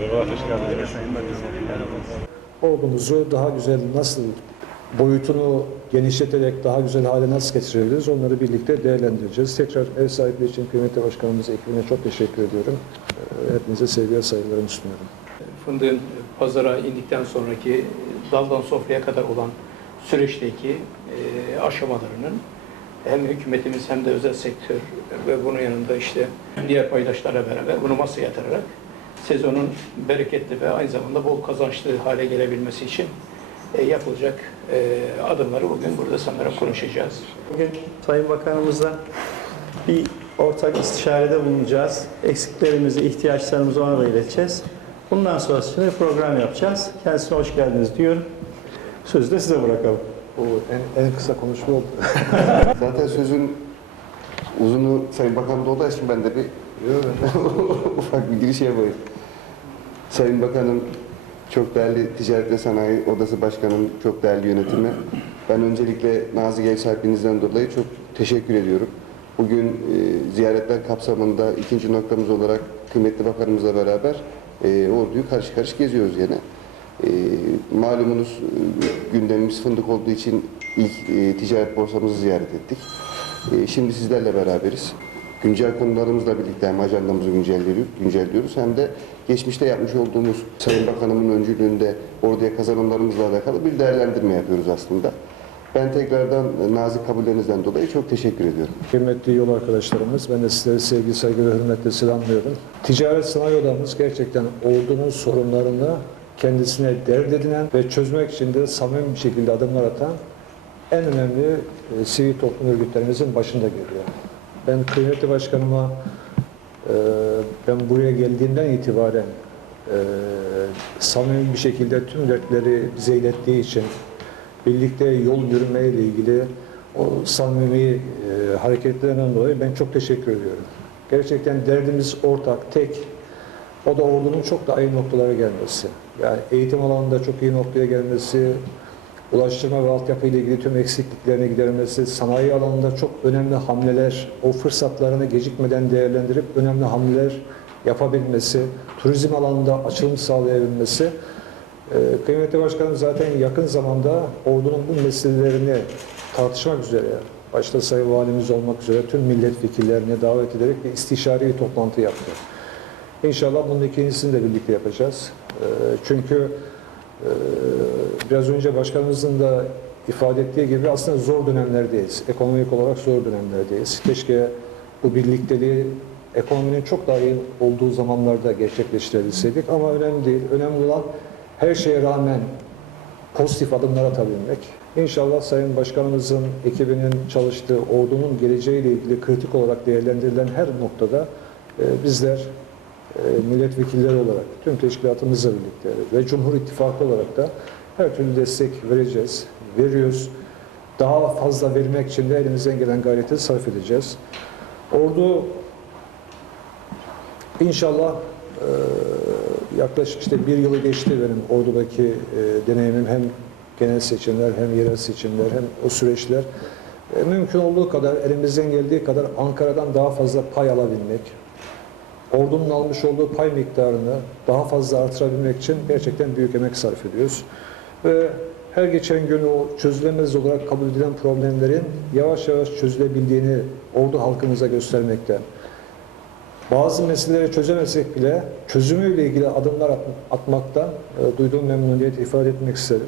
Merhaba, hoş geldiniz. ordumuzu daha güzel nasıl boyutunu genişleterek daha güzel hale nasıl getirebiliriz onları birlikte değerlendireceğiz. Tekrar ev sahipliği için kıymetli başkanımız ekibine çok teşekkür ediyorum. Ee, Hepinize sevgi ve saygılarımı sunuyorum. fındığın pazara indikten sonraki daldan sofraya kadar olan süreçteki e, aşamalarının hem hükümetimiz hem de özel sektör ve bunun yanında işte diğer paydaşlarla beraber bunu masaya yatırarak sezonun bereketli ve aynı zamanda bol kazançlı hale gelebilmesi için e, yapılacak e, adımları bugün burada sanırım konuşacağız. Bugün Sayın Bakanımızla bir ortak istişarede bulunacağız. Eksiklerimizi, ihtiyaçlarımızı ona da ileteceğiz. Bundan sonrasında program yapacağız. Kendisine hoş geldiniz diyorum. Sözü de size bırakalım. Bu en, en kısa konuşma oldu. Zaten sözün uzunu Sayın Bakan'da olduğu için ben de bir ufak bir giriş yapayım. Sayın Bakanım, çok değerli Ticaret ve Sanayi Odası Başkanım, çok değerli yönetimi. Ben öncelikle nazik ev sahipliğinizden dolayı çok teşekkür ediyorum. Bugün e, ziyaretler kapsamında ikinci noktamız olarak kıymetli bakanımızla beraber e, orduyu karış karış geziyoruz yine. E, malumunuz e, gündemimiz fındık olduğu için ilk e, ticaret borsamızı ziyaret ettik. E, şimdi sizlerle beraberiz. Güncel konularımızla birlikte hem ajandamızı güncelliyoruz, güncelliyoruz hem de geçmişte yapmış olduğumuz Sayın Bakanımın öncülüğünde orduya kazanımlarımızla alakalı bir değerlendirme yapıyoruz aslında. Ben tekrardan e, nazik kabullerinizden dolayı çok teşekkür ediyorum. Kıymetli yol arkadaşlarımız, ben de sizleri sevgi, saygı ve hürmetle selamlıyorum. Ticaret Sanayi Odamız gerçekten ordunun sorunlarını kendisine dert edinen ve çözmek için de samimi bir şekilde adımlar atan en önemli e, sivil toplum örgütlerimizin başında geliyor. Ben kıymetli başkanıma e, ben buraya geldiğimden itibaren e, samimi bir şekilde tüm dertleri bize ilettiği için birlikte yol yürümeyle ilgili o samimi e, hareketlerinden dolayı ben çok teşekkür ediyorum. Gerçekten derdimiz ortak, tek. O da ordunun çok daha iyi noktalara gelmesi. Yani eğitim alanında çok iyi noktaya gelmesi, ulaştırma ve altyapı ile ilgili tüm eksikliklerini gidermesi, sanayi alanında çok önemli hamleler, o fırsatlarını gecikmeden değerlendirip önemli hamleler yapabilmesi, turizm alanında açılım sağlayabilmesi. Ee, Kıymetli Başkanım zaten yakın zamanda ordunun bu meselelerini tartışmak üzere, başta Sayın Valimiz olmak üzere tüm milletvekillerini davet ederek bir istişare bir toplantı yaptı. İnşallah bunun ikincisini de birlikte yapacağız. Ee, Çünkü biraz önce başkanımızın da ifade ettiği gibi aslında zor dönemlerdeyiz. Ekonomik olarak zor dönemlerdeyiz. Keşke bu birlikteliği ekonominin çok daha iyi olduğu zamanlarda gerçekleştirebilseydik ama önemli değil. Önemli olan her şeye rağmen pozitif adımlar atabilmek. İnşallah Sayın Başkanımızın ekibinin çalıştığı ordunun geleceğiyle ilgili kritik olarak değerlendirilen her noktada e, bizler milletvekilleri olarak tüm teşkilatımızla birlikte ve Cumhur İttifakı olarak da her türlü destek vereceğiz, veriyoruz. Daha fazla vermek için de elimizden gelen gayreti sarf edeceğiz. Ordu inşallah e, yaklaşık işte bir yılı geçti benim ordudaki e, deneyimim hem genel seçimler hem yerel seçimler hem o süreçler. E, mümkün olduğu kadar elimizden geldiği kadar Ankara'dan daha fazla pay alabilmek, ordunun almış olduğu pay miktarını daha fazla artırabilmek için gerçekten büyük emek sarf ediyoruz. Ve her geçen gün o çözülemez olarak kabul edilen problemlerin yavaş yavaş çözülebildiğini ordu halkımıza göstermekten, bazı meseleleri çözemesek bile çözümüyle ilgili adımlar at- atmaktan e, duyduğum memnuniyeti ifade etmek isterim.